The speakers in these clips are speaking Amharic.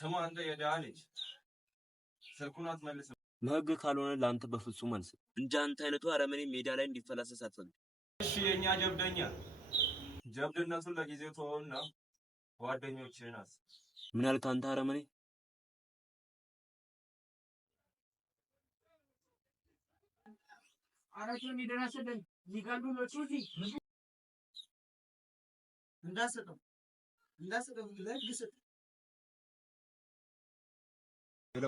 ስማ አንተ የደሃ ልጅ ስልኩን አትመልስም። ለህግ ካልሆነ ለአንተ በፍጹም አንስ እንጂ አንተ አይነቱ አረመኔ ሜዳ ላይ እንዲፈላሰስ አትፈልግ። እሺ የኛ ጀብደኛ ጀብድነቱን ለጊዜው ተወውና ጓደኞችህን አስብ። ምን አልክ አንተ አረመኔ? አራቸው የሚደራሰደን ሊጋሉ ነው ሱዚ እንዳሰጠው ለህግ ስጥ። ሄሎ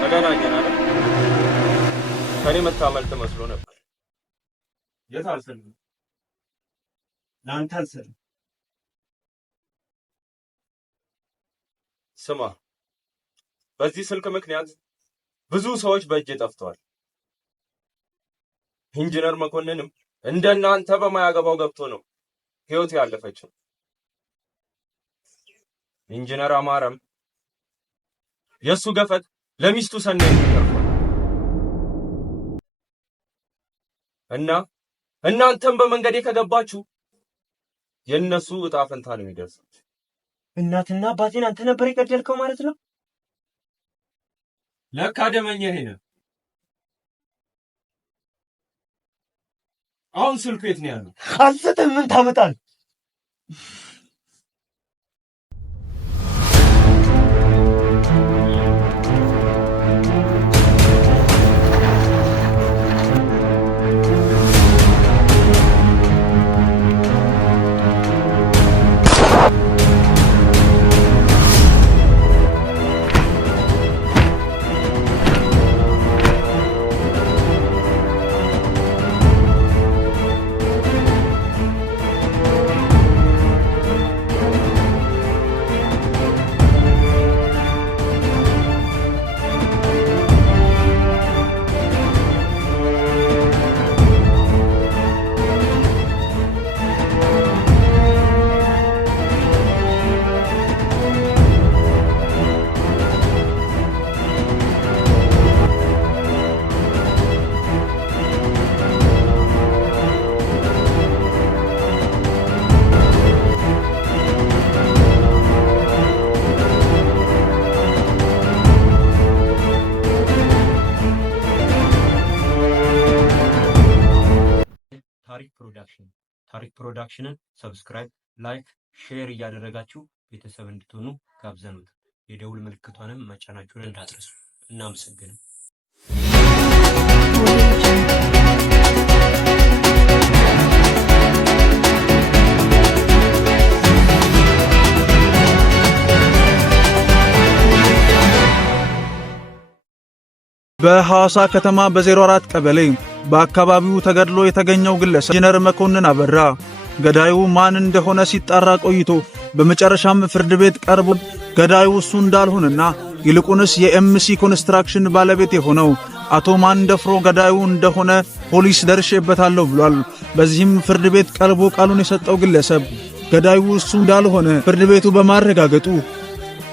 ተገናኘን አይደል? ከኔ መታመልጥ መስሎ ነበር። የት አልሰልም? ለአንተ አልሰልም። ስማ፣ በዚህ ስልክ ምክንያት ብዙ ሰዎች በእጄ ጠፍተዋል። ኢንጂነር መኮንንም እንደናንተ በማያገባው ገብቶ ነው ህይወቱ ያለፈችው። ኢንጂነር አማረም የሱ ገፈት ለሚስቱ ሰናይ ተርፏል። እና እናንተም በመንገዴ ከገባችሁ የነሱ እጣ ፈንታ ነው የሚደርሰው። እናትና አባቴን አንተ ነበር የገደልከው ማለት ነው? ለካ ደመኛ ይሄ ነው። አሁን ስልኩ የት ነው ያለው? አልሰጥም። ምን ታመጣል? ታሪክ ፕሮዳክሽንን ሰብስክራይብ፣ ላይክ፣ ሼር እያደረጋችሁ ቤተሰብ እንድትሆኑ ጋብዘኑት። የደውል ምልክቷንም መጫናችሁን እንዳትረሱ። እናመሰግናለን። በሐዋሳ ከተማ በ04 ቀበሌ በአካባቢው ተገድሎ የተገኘው ግለሰብ ኢንጂነር መኮንን አበራ ገዳዩ ማን እንደሆነ ሲጣራ ቆይቶ በመጨረሻም ፍርድ ቤት ቀርቦ ገዳዩ እሱ እንዳልሆነና ይልቁንስ የኤምሲ ኮንስትራክሽን ባለቤት የሆነው አቶ ማንደፍሮ ገዳዩ እንደሆነ ፖሊስ ደርሼበታለሁ ብሏል። በዚህም ፍርድ ቤት ቀርቦ ቃሉን የሰጠው ግለሰብ ገዳዩ እሱ እንዳልሆነ ፍርድ ቤቱ በማረጋገጡ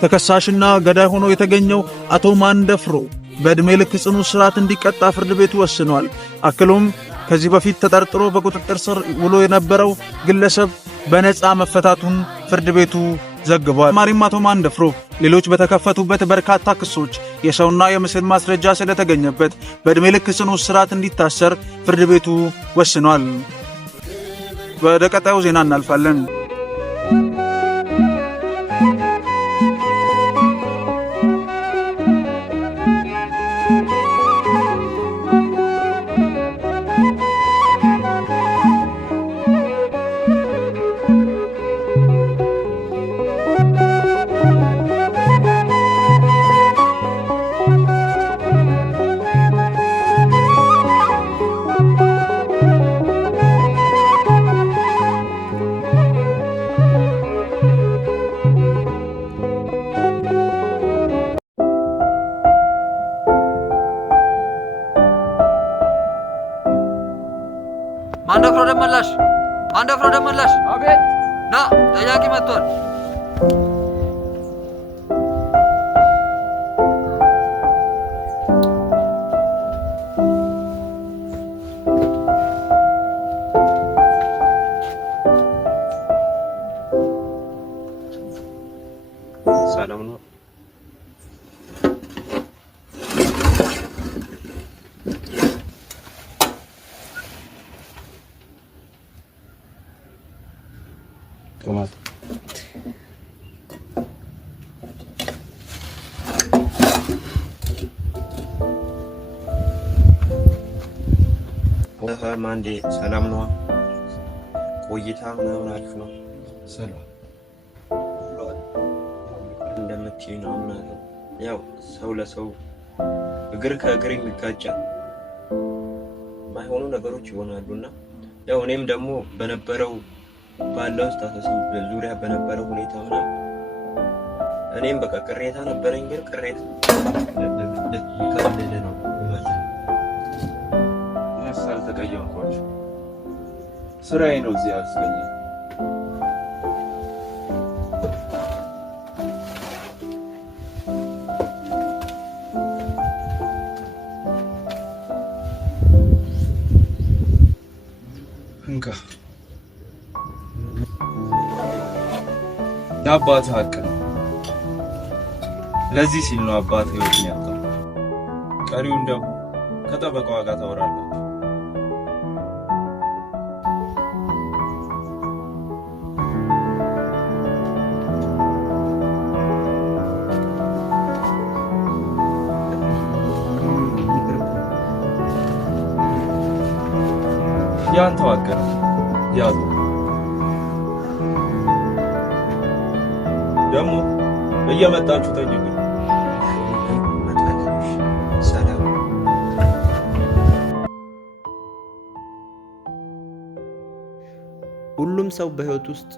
ተከሳሽና ገዳይ ሆኖ የተገኘው አቶ ማንደፍሮ በዕድሜ ልክ ጽኑ እስራት እንዲቀጣ ፍርድ ቤቱ ወስኗል። አክሎም ከዚህ በፊት ተጠርጥሮ በቁጥጥር ስር ውሎ የነበረው ግለሰብ በነፃ መፈታቱን ፍርድ ቤቱ ዘግቧል። ተጨማሪም አቶ ማንደፍሮ ሌሎች በተከፈቱበት በርካታ ክሶች የሰውና የምስል ማስረጃ ስለተገኘበት በዕድሜ ልክ ጽኑ እስራት እንዲታሰር ፍርድ ቤቱ ወስኗል። ወደ ቀጣዩ ዜና እናልፋለን። ደመላሽ አንድ አፍሮ ደመላሽ። አቤት። ና ጠያቂ መጥቷል። ሰላም ነው? ቶማስ ማንዴ ሰላም ነው? ቆይታ ምናምን አሪፍ ነው? ሰላም እንደምትይ ነው አምናለሁ። ያው ሰው ለሰው እግር ከእግር የሚጋጫል፣ ማይሆኑ ነገሮች ይሆናሉና ያው እኔም ደግሞ በነበረው ባለው አስተሳሰብ ዙሪያ በነበረው ሁኔታ ምናምን እኔም በቃ ቅሬታ ነበረኝ። ግን ቅሬታ ከልል ነው ያሳል ተቀየምኳቸው። ስራዬ ነው እዚህ ያስገኘ። እንካ የአባት ሀቅ ነው። ለዚህ ሲል ነው አባት ህይወትን ያጣው። ቀሪውን ደግሞ ከጠበቃዋ ጋር ታወራለህ። ያንተ ሀቅ ነው ያዙ። ደግሞ እየመጣችሁ ጠይቁኝ። ሰላም ሁሉም ሰው በህይወት ውስጥ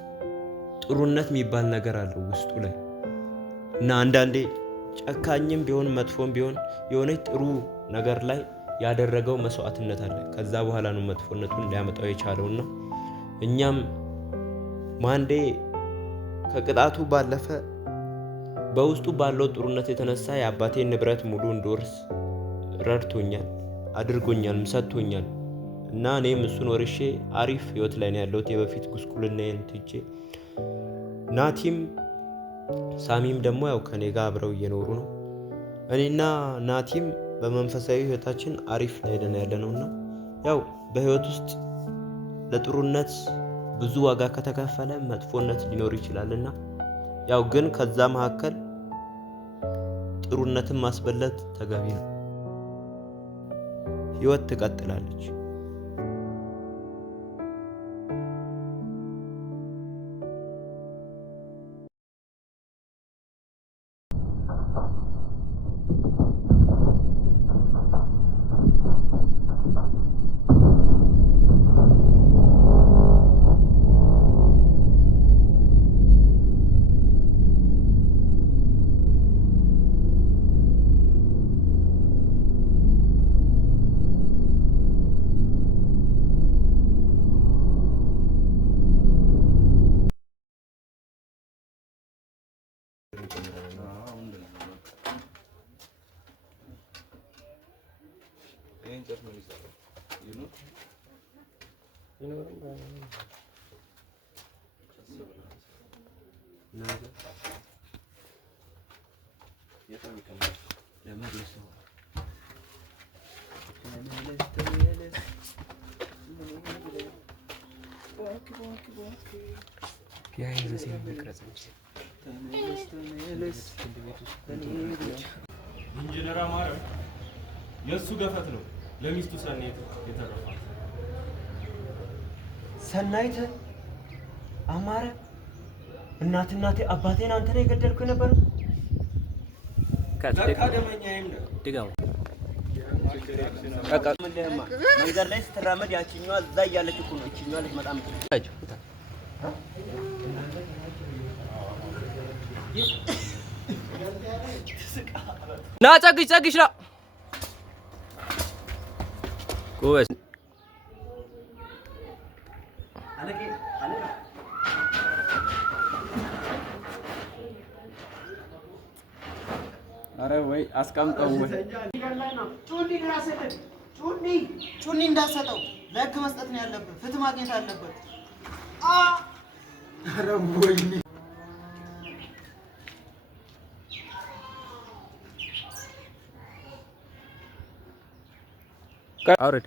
ጥሩነት የሚባል ነገር አለው ውስጡ ላይ እና አንዳንዴ ጨካኝም ቢሆን መጥፎም ቢሆን የሆነች ጥሩ ነገር ላይ ያደረገው መስዋዕትነት አለ። ከዛ በኋላ ነው መጥፎነቱን ሊያመጣው የቻለውና እኛም ማንዴ ከቅጣቱ ባለፈ በውስጡ ባለው ጥሩነት የተነሳ የአባቴን ንብረት ሙሉ እንድወርስ ረድቶኛል፣ አድርጎኛል፣ ሰጥቶኛል እና እኔም እሱን ወርሼ አሪፍ ህይወት ላይ ነው ያለሁት። የበፊት ጉስቁልናዬን ትቼ ናቲም ሳሚም ደግሞ ያው ከኔ ጋር አብረው እየኖሩ ነው። እኔና ናቲም በመንፈሳዊ ህይወታችን አሪፍ ላይ ሄደን ያለነውና ያው በህይወት ውስጥ ለጥሩነት ብዙ ዋጋ ከተከፈለ መጥፎነት ሊኖር ይችላልና ያው ግን ከዛ መካከል ጥሩነትን ማስበለጥ ተገቢ ነው። ህይወት ትቀጥላለች። ኢንጂነር አማረ የእሱ ገፈት ነው ለሚስቱ ሰናይት የተረፋት። ሰናይት አማረ እናቴ አባቴን አንተ ነው የገደልኩ የነበረው? ለካ ደመኛዬም ነው ድጋው በቃ መንገድ ላይ ስትራመድ ያቺኛዋ እዛ እያለች እኮ ነው እቺኛዋ ልጅ መጣም ና ጸግሽ ና ጎበዝ ወይ አስቀምጠው ወይ ጩኒ እንዳሰጠው ለህግ መስጠት ነው ያለበት። ፍትህ ማግኘት አለበት። ኧረ ወይኔ አውርድ